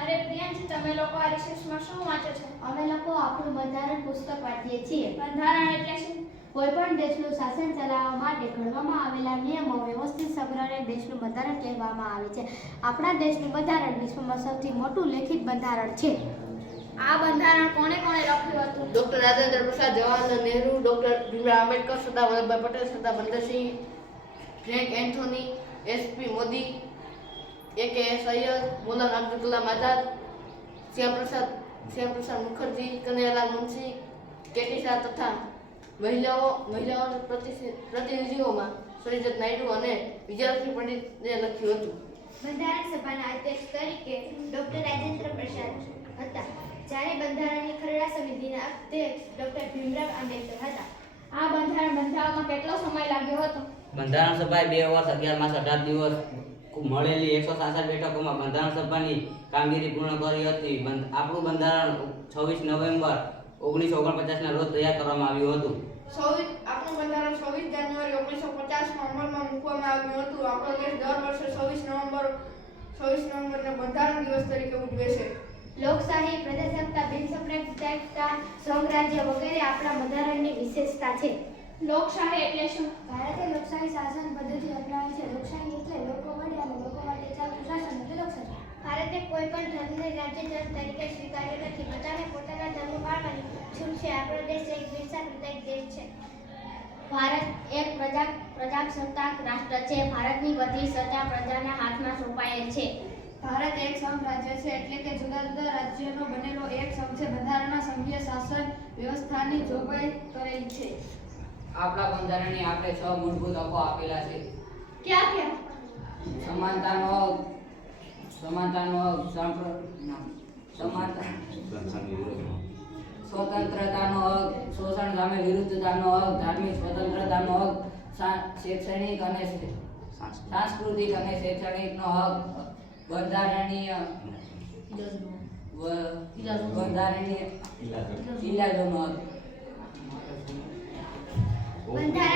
અરે પ્રિયાંશી તમે લોકો આ રિસર્ચમાં શું વાંચો છો? અમે લોકો આપણું બંધારણ પુસ્તક વાંચીએ છીએ. બંધારણ એટલે શું? કોઈ પણ દેશનું શાસન ચલાવવા માટે ઘડવામાં આવેલા નિયમો વ્યવસ્થિત સંગ્રહને દેશનું બંધારણ કહેવામાં આવે છે. આપણા દેશનું બંધારણ વિશ્વમાં સૌથી મોટું લેખિત બંધારણ છે. આ બંધારણ કોણે કોણે લખ્યું હતું? Doctor Rajendra Prasad Jawaharlal Nehru doctor Bhimrao Ambedkar Sardar Vallabhbhai Patel Sardar બંદરસિંહ Frank Anthony SP Modi A K Syed Maulana Abdul Kalam Azad Shyamprasad Shyamprasad Mukherjee Kanaiyalal Munshi KT Shah તથા મહિલાઓ મહિલાઓ પ્રતિનિધિઓમાં સૈયદ નાયડુ અને વિજયલક્ષ્મી પંડિતે લખ્યું હતું. બંધારણ સભાના અધ્યક્ષ તરીકે ડોક્ટર રાજેન્દ્ર પ્રસાદ હતા. જ્યારે બંધારણની ખરડા સમિતિના અધ્યક્ષ ડોક્ટર ભીમરાવ આંબેડકર હતા. આ બંધારણ બંધાવવામાં કેટલો સમય લાગ્યો હતો? બંધારણ સભાએ બે વર્ષ અગિયાર માસ અઢાર દિવસ મળેલી એકસો સાસઠ બેઠકોમાં બંધારણ સભાની કામગીરી પૂર્ણ કરી હતી. આપણું બંધારણ છવ્વીસ નવેમ્બર ઓગણીસો ઓગણપચાસના રોજ તૈયાર કરવામાં આવ્યું હતું. આપણું બંધારણ છવ્વીસ જાન્યુઆરી ઓગણીસો પચાસમાં અમલમાં મૂકવામાં આવ્યું હતું. આપણો દેશ દર વર્ષે છવ્વીસ નવેમ્બર છવ્વીસ નવેમ્બરને બંધારણ દિવસ તરીકે ઉજવે છે. લોકશાહી પ્રજાસત્તા બિનસંપ્રદાયિકતા સ્વરાજ્ય વગેરે આપણા બંધારણની વિશેષતા છે. લોકશાહી એટલે શું? ભારતીય લોકશાહી શાસન પદ્ધતિ અપનાવી છે લોકશાહી એટલે લોકો વડે અને લોકો માટે ચાલતું શાસન એટલે લોકશાહી ભારતે કોઈ પણ ધર્મને રાજ્ય ધર્મ તરીકે સ્વીકાર્યો નથી. બધાને પોતાના ધર્મ પાળવાની છૂટ છે. આપણો દેશ એક બિનસાંપ્રદાયિક દેશ છે. ભારત એક પ્રજા પ્રજાસત્તાક રાષ્ટ્ર છે. ભારતની બધી સત્તા પ્રજાના હાથમાં સોંપાયેલ છે. ભારત એક સામ્રાજ્ય છે એટલે કે જુદા જુદા રાજ્યોનો બનેલો એક સંઘ છે. બંધારણમાં સંઘીય શાસન વ્યવસ્થાની જોગવાઈ કરેલી છે. આપણા બંધારણની આપણે છ મૂળભૂત હકો આપેલા છે. ક્યાં ક્યાં? સમાનતાનો હક સમાનતાનો સમાનતા. સ્વતંત્રતાનો હક શોષણ સામે વિરુદ્ધતાનો હક ધાર્મિક સ્વતંત્રતાનો હક શૈક્ષણિક અને સાંસ્કૃતિક. અને શૈક્ષણિકનો હક. બંધારણીય વ- બંધારણીય ઇલાજોનો હક. બંધારણ